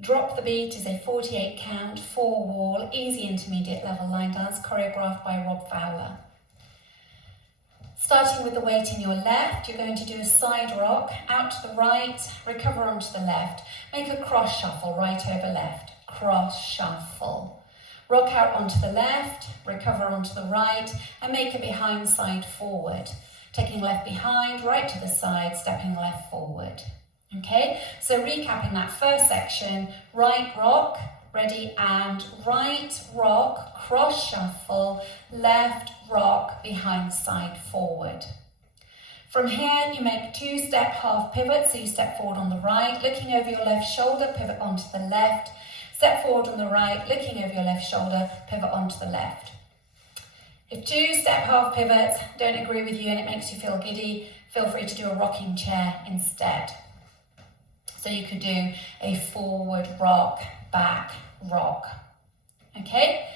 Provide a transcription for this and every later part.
Drop the Beat is a 48 count, 4 wall, easy intermediate level line dance choreographed by Rob Fowler. Starting with the weight in your left, you're going to do a side rock, out to the right, recover onto the left. Make a cross shuffle, right over left, cross shuffle. Rock out onto the left, recover onto the right, and make a behind side forward. Taking left behind, right to the side, stepping left forward. Okay, so recapping that first section, right rock, ready, and right rock, cross shuffle, left rock, behind side forward. From here, you make 2-step half pivot, so you step forward on the right, looking over your left shoulder, pivot onto the left, step forward on the right, looking over your left shoulder, pivot onto the left. If 2-step half pivots don't agree with you and it makes you feel giddy, feel free to do a rocking chair instead. So you could do a forward rock, back rock. Okay,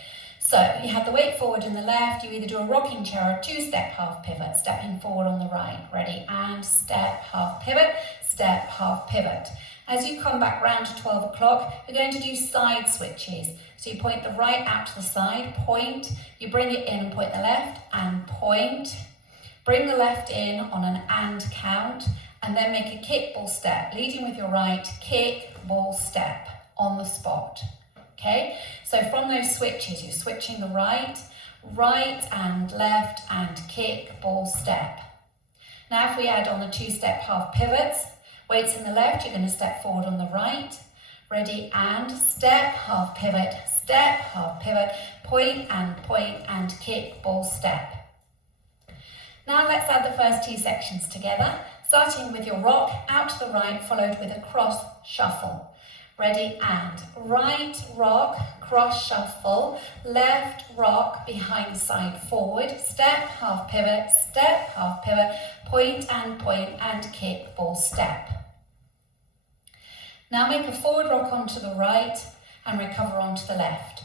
so you have the weight forward in the left, you either do a rocking chair or a 2-step half pivot, stepping forward on the right. Ready, and step, half pivot, step, half pivot. As you come back round to 12 o'clock, you're going to do side switches. So you point the right out to the side, point, you bring it in and point the left, and point. Bring the left in on an and count, and then make a kick ball step, leading with your right, kick ball step on the spot. Okay, so from those switches, you're switching the right, right and left, and kick ball step. Now if we add on the 2-step half pivots, weights in the left, you're going to step forward on the right, ready, and step, half pivot, point and kick ball step. Now let's add the first 2 sections together, starting with your rock out to the right, followed with a cross shuffle. Ready, and right rock, cross shuffle, left rock, behind side forward, step, half pivot, point and kick ball step. Now make a forward rock onto the right and recover onto the left.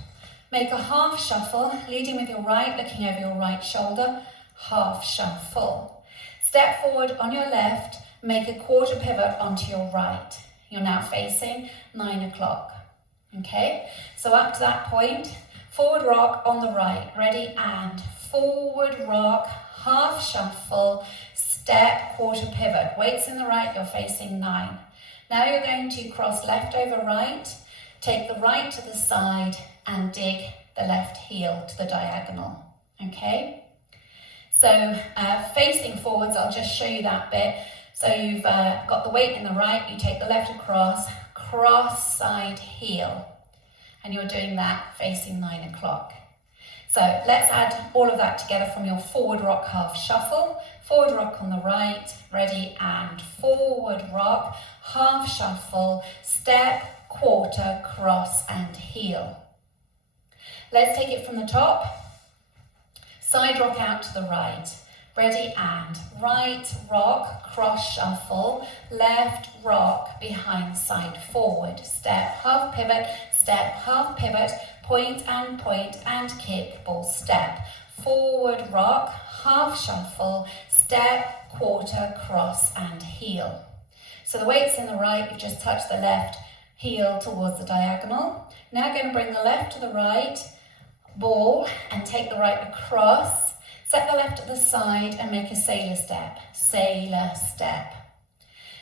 Make a half shuffle, leading with your right, looking over your right shoulder, half shuffle. Step forward on your left, make a quarter pivot onto your right. You're now facing 9 o'clock. Okay, so up to that point, forward rock on the right, ready, and forward rock, half shuffle, step, quarter pivot. Weights in the right, you're facing 9. Now you're going to cross left over right, take the right to the side, and dig the left heel to the diagonal. Okay, so facing forwards, I'll just show you that bit. So you've got the weight in the right, you take the left across, cross side heel, and you're doing that facing 9 o'clock. So let's add all of that together from your forward rock half shuffle, forward rock on the right, ready, and forward rock, half shuffle, step, quarter, cross and heel. Let's take it from the top, side rock out to the right. Ready, and right rock, cross shuffle, left rock, behind side forward, step, half pivot, point and kick ball step, forward rock, half shuffle, step, quarter, cross and heel. So the weight's in the right, you've just touched the left heel towards the diagonal. Now going to bring the left to the right, ball, and take the right across. Set the left at the side and make a sailor step,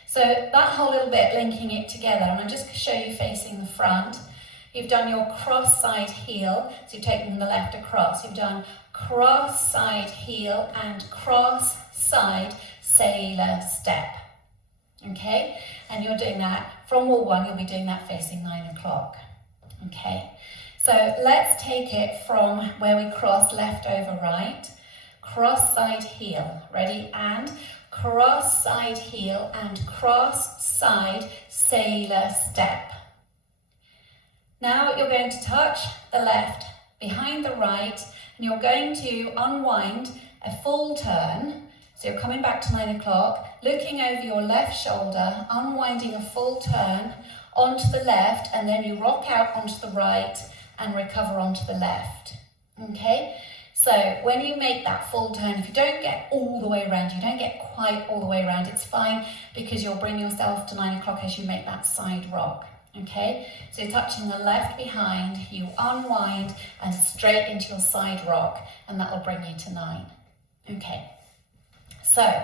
So that whole little bit, linking it together, and I'll just show you facing the front. You've done your cross side heel, so you've taken the left across. You've done cross side heel and cross side sailor step. Okay, and you're doing that from wall 1, you'll be doing that facing 9 o'clock. Okay, so let's take it from where we cross left over right. Cross side heel, ready, and cross side heel and cross side sailor step. Now you're going to touch the left behind the right, and you're going to unwind a full turn. So you're coming back to 9 o'clock, looking over your left shoulder, unwinding a full turn onto the left, and then you rock out onto the right and recover onto the left. Okay? So when you make that full turn, if you don't get all the way around, you don't get quite all the way around, it's fine, because you'll bring yourself to 9 o'clock as you make that side rock. Okay, so you're touching the left behind, you unwind and straight into your side rock, and that will bring you to 9. Okay, so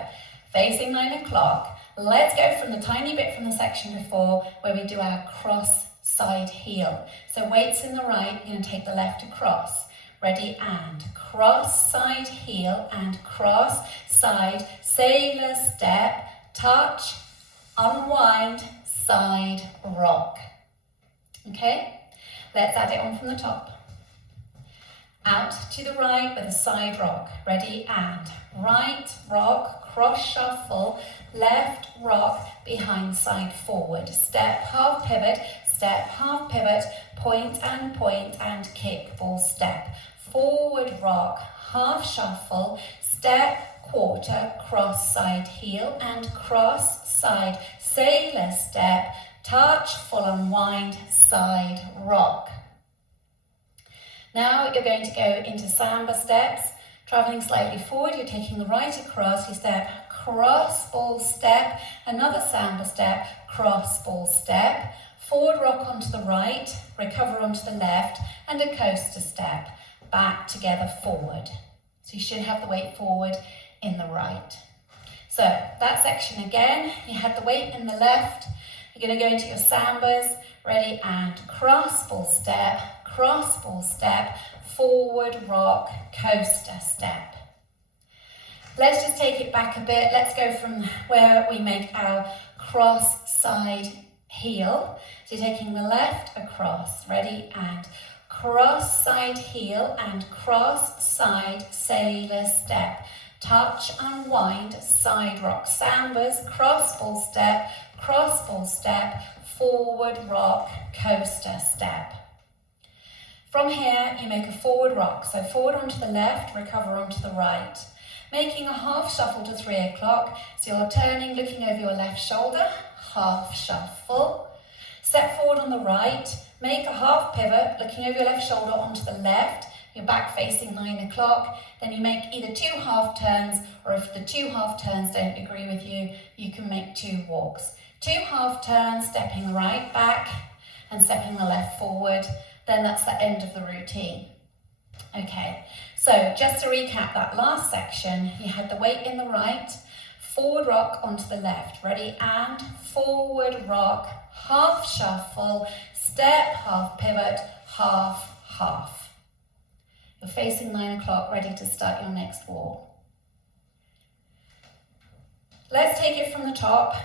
facing 9 o'clock, let's go from the tiny bit from the section before where we do our cross side heel. So weights in the right, you're going to take the left across. Ready, and cross side heel and cross side sailor step, touch, unwind, side rock. Okay, let's add it on from the top. Out to the right with a side rock. Ready, and right rock, cross shuffle, left rock, behind side forward. Step, half pivot, step, half pivot, point and kick, ball step. Forward rock, half shuffle, step, quarter, cross side heel and cross side sailor step, touch, full unwind, side rock. Now you're going to go into samba steps, travelling slightly forward, you're taking the right across, you step, cross, ball step, another samba step, cross, ball step, forward rock onto the right, recover onto the left, and a coaster step, back together forward. So you should have the weight forward in the right. So that section again, you had the weight in the left, you're going to go into your sambas, ready, and cross, ball step, forward rock, coaster step. Let's just take it back a bit. Let's go from where we make our cross side heel. So you're taking the left across, ready, and cross side heel and cross side sailor step. Touch, unwind, side rock, sambas, cross ball step, forward rock, coaster step. From here, you make a forward rock. So forward onto the left, recover onto the right. Making a half shuffle to 3 o'clock. So you're turning, looking over your left shoulder, half shuffle. Step forward on the right, make a half pivot, looking over your left shoulder onto the left. You're back facing 9 o'clock. Then you make either 2 half turns, or if the 2 half turns don't agree with you, you can make 2 walks. 2 half turns, stepping the right back and stepping the left forward. Then that's the end of the routine. Okay, so just to recap that last section, you had the weight in the right, forward rock onto the left, ready, and forward rock, half shuffle, step, half pivot, half, half. You're facing 9 o'clock, ready to start your next walk. Let's take it from the top.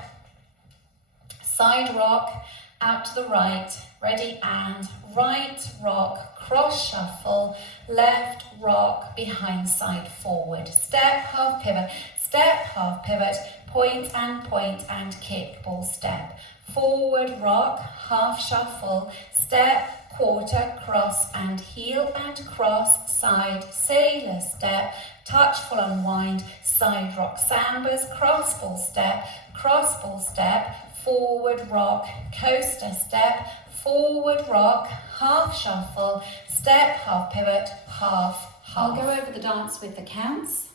Side rock, out to the right, ready, and right rock, cross shuffle, left rock, behind side forward. Step, half pivot, point and kick, ball step. Forward rock, half shuffle, step, quarter, cross and heel and cross, side, sailor step, touch, full unwind, side rock, sambas, cross ball step, forward rock, coaster step, forward rock, half shuffle, step, half pivot, half, half. I'll go over the dance with the counts.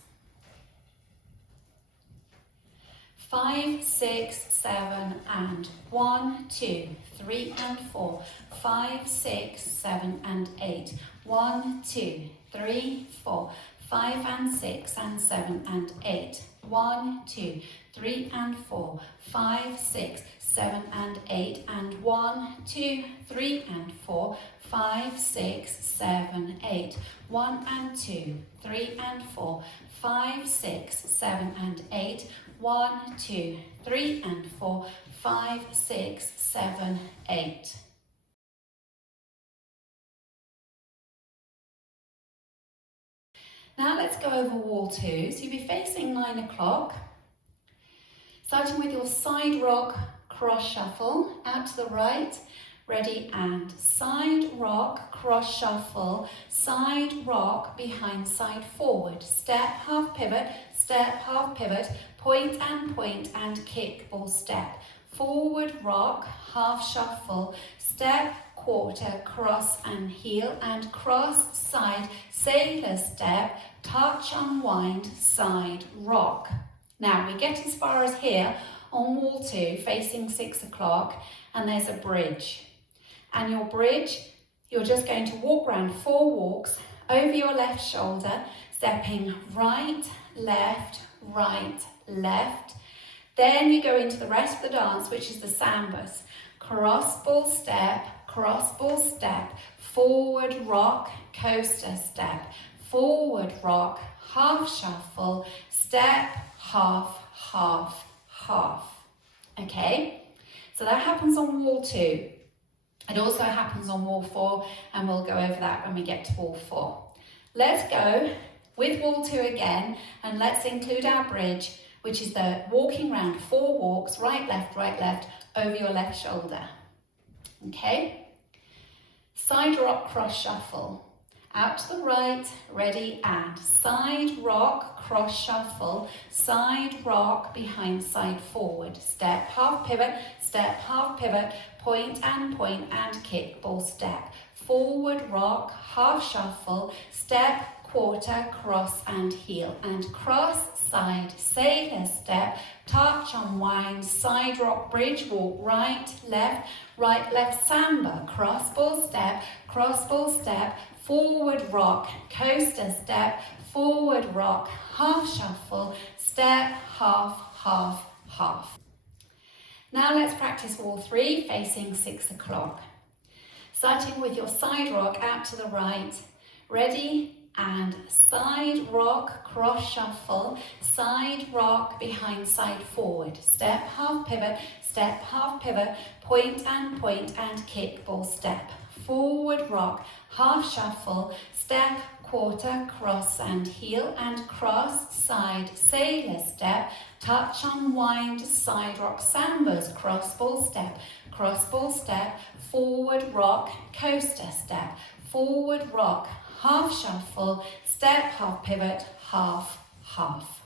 5, 6, 7, and 1, 2, 3, and 4. 5, 6, 7, and 8. 1, 2, 3, 4. 5 and 6 and 7 and 8. 1, 2, 3 and 4. 5, 6, 7 and 8. And 1, 2, 3 and 4. 5, 6, 7, 8. 1 and 2, 3 and 4. 5, 6, 7 and 8. 1, 2, 3 and 4. 5, 6, 7, 8. Now let's go over wall 2. So you'll be facing 9 o'clock. Starting with your side rock, cross shuffle, out to the right, ready, and side rock, cross shuffle, side rock, behind side forward, step, half pivot, point and kick, ball step, forward rock, half shuffle, step, quarter, cross and heel and cross, side, sailor step, touch, unwind, side rock. Now we get as far as here on wall 2, facing 6 o'clock, and there's a bridge. And your bridge, you're just going to walk around 4 walks over your left shoulder, stepping right, left, left. Then you go into the rest of the dance, which is the sambas. Cross ball step, forward rock, coaster step, forward rock, half shuffle, step, half, half, half. Okay, so that happens on wall 2. It also happens on wall 4, and we'll go over that when we get to wall 4. Let's go with wall 2 again, and let's include our bridge, which is the walking round 4 walks, right, left, over your left shoulder. Okay? Side rock, cross shuffle. Out to the right, ready, and side rock, cross shuffle, side rock, behind, side, forward. Step, half pivot, point and kick, ball step. Forward rock, half shuffle, step, quarter, cross and heel, and cross, side, sailor step, touch, unwind, side rock, bridge walk, right, left, samba, cross ball step, forward rock, coaster step, forward rock, half shuffle, step, half, half, half. Now let's practice wall 3, facing 6 o'clock. Starting with your side rock out to the right, ready, and side rock, cross shuffle, side rock, behind, side, forward. Step, half pivot, point and kick, ball step. Forward rock, half shuffle, step, quarter, cross and heel, and cross, side, sailor step, touch, unwind, side rock, sambas, cross ball step, forward rock, coaster step, forward rock, half shuffle, step, half pivot, half, half.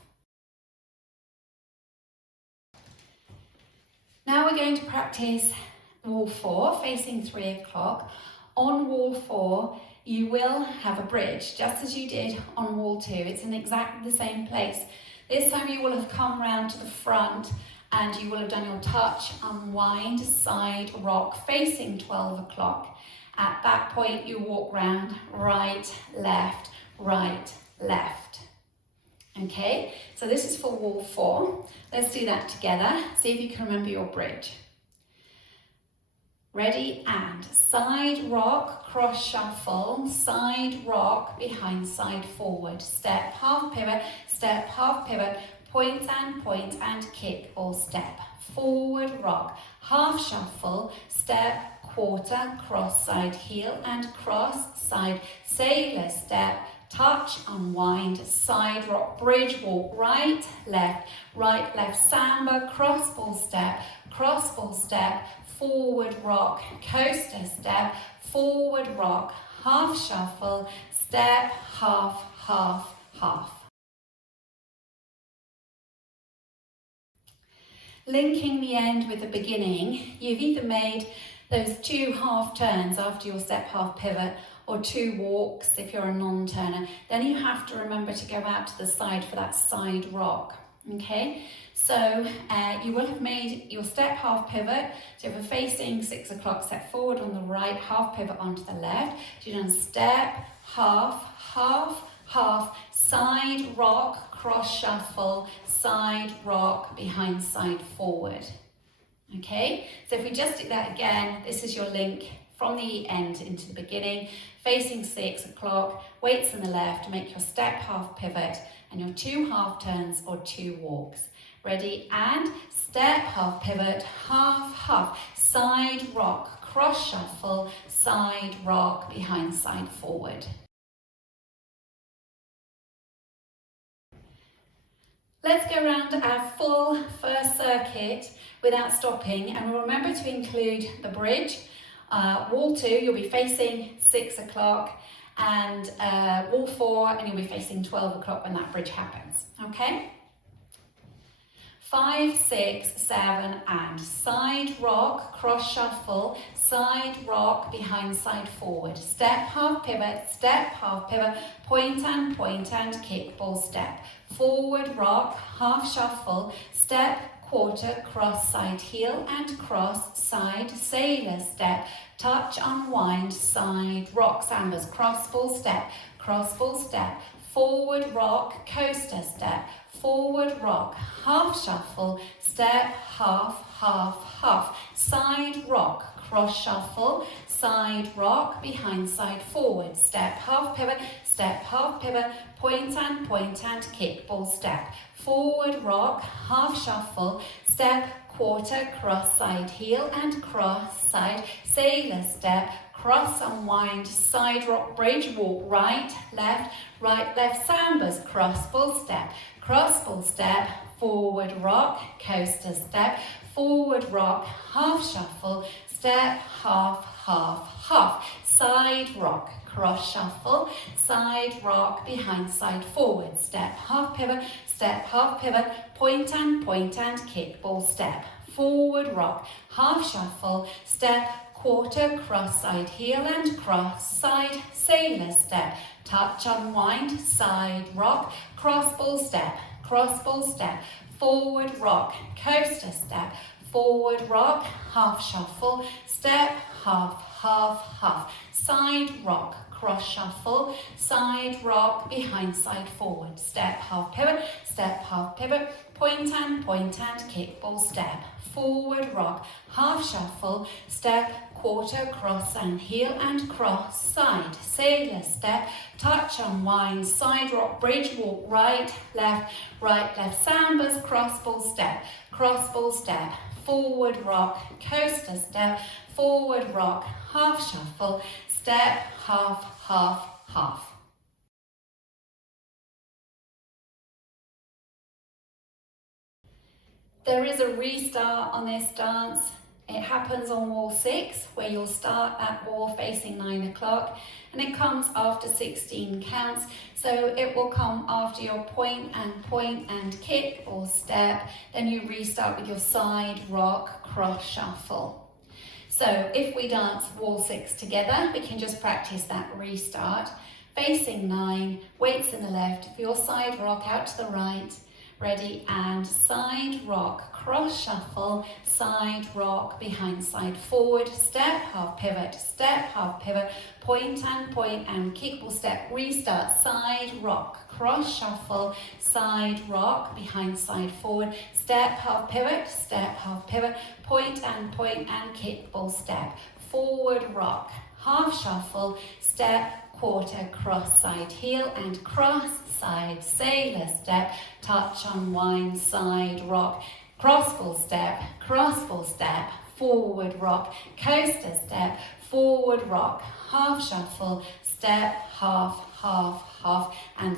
Now we're going to practice wall 4, facing 3 o'clock. On wall 4, you will have a bridge, just as you did on wall 2. It's in exactly the same place. This time you will have come round to the front and you will have done your touch, unwind, side rock, facing 12 o'clock. At that point, you walk round, right, left. Okay, so this is for wall 4. Let's do that together. See if you can remember your bridge. Ready, and side rock, cross shuffle, side rock, behind, side, forward. Step, half pivot, point and kick, or step. Forward rock, half shuffle, step, quarter, cross, side, heel, and cross, side, sailor step, touch, unwind, side rock, bridge walk, right, left, samba, cross ball step, forward rock, coaster step, forward rock, half shuffle, step, half, half, half. Linking the end with the beginning, you've either made those 2 half turns after your step half pivot, or 2 walks if you're a non-turner. Then you have to remember to go out to the side for that side rock. Okay, so you will have made your step half pivot. So if you're facing 6 o'clock, step forward on the right, half pivot onto the left. So you've done step, half, half, half, side rock, cross shuffle, side rock, behind, side, forward. Okay, so if we just do that again, this is your link from the end into the beginning, facing 6 o'clock, weights on the left, make your step half pivot and your 2 half turns or 2 walks. Ready, and step half pivot, half, half, side rock, cross shuffle, side rock, behind, side, forward. Let's go around our full first circuit without stopping, and remember to include the bridge. Wall 2, you'll be facing 6 o'clock, and wall 4, and you'll be facing 12 o'clock when that bridge happens, okay? 5, 6, 7, and side rock, cross shuffle, side rock, behind, side, forward. Step, half pivot, point and kick, ball step. Forward rock, half shuffle, step, quarter, cross, side, heel, and cross, side, sailor step, touch, unwind, side, rock, sambas, cross, full step, forward rock, coaster step, forward rock, half shuffle, step, half, half, half, side rock, cross shuffle, side rock, behind side forward, step, half pivot, point and kick, ball step, forward rock, half shuffle, step, quarter, cross, side, heel, and cross, side, sailor step, cross, unwind, side rock, bridge, walk, right, left, sambas, cross, ball step, forward rock, coaster step, forward rock, half shuffle, step, half, half, half, side rock, cross shuffle, side rock, behind side forward, step, half pivot, point and kick, ball step, forward rock, half shuffle, step, quarter, cross, side, heel, and cross, side, sailor step, touch, unwind, side rock, cross, ball step, forward rock, coaster step, forward rock, half shuffle, step, half, half, half, side rock, cross shuffle, side rock, behind side forward, step, half pivot, point and kick, ball step, forward rock, half shuffle, step, quarter, cross and heel and cross, side, sailor step, touch, unwind, side rock, bridge, walk, right, left, sambas, cross, ball step, forward rock, coaster step, forward rock, half shuffle, step, half, half, half. There is a restart on this dance. It happens on wall 6, where you'll start at wall facing 9 o'clock, and it comes after 16 counts, so it will come after your point and kick or step, then you restart with your side rock, cross shuffle. So if we dance wall 6 together, we can just practice that restart. Facing 9, weights in the left, for your side rock out to the right, ready, and side rock, cross shuffle, side rock, behind side forward, step, half pivot, point and kick, ball step, restart, side rock, cross shuffle, side rock, behind side forward, step, half pivot, point and kick, ball step, forward rock, half shuffle, step, quarter, cross, side, heel, and cross, side, sailor step, touch, unwind, side rock, cross ball step, forward rock, coaster step, forward rock, half shuffle, step, half, half, half, and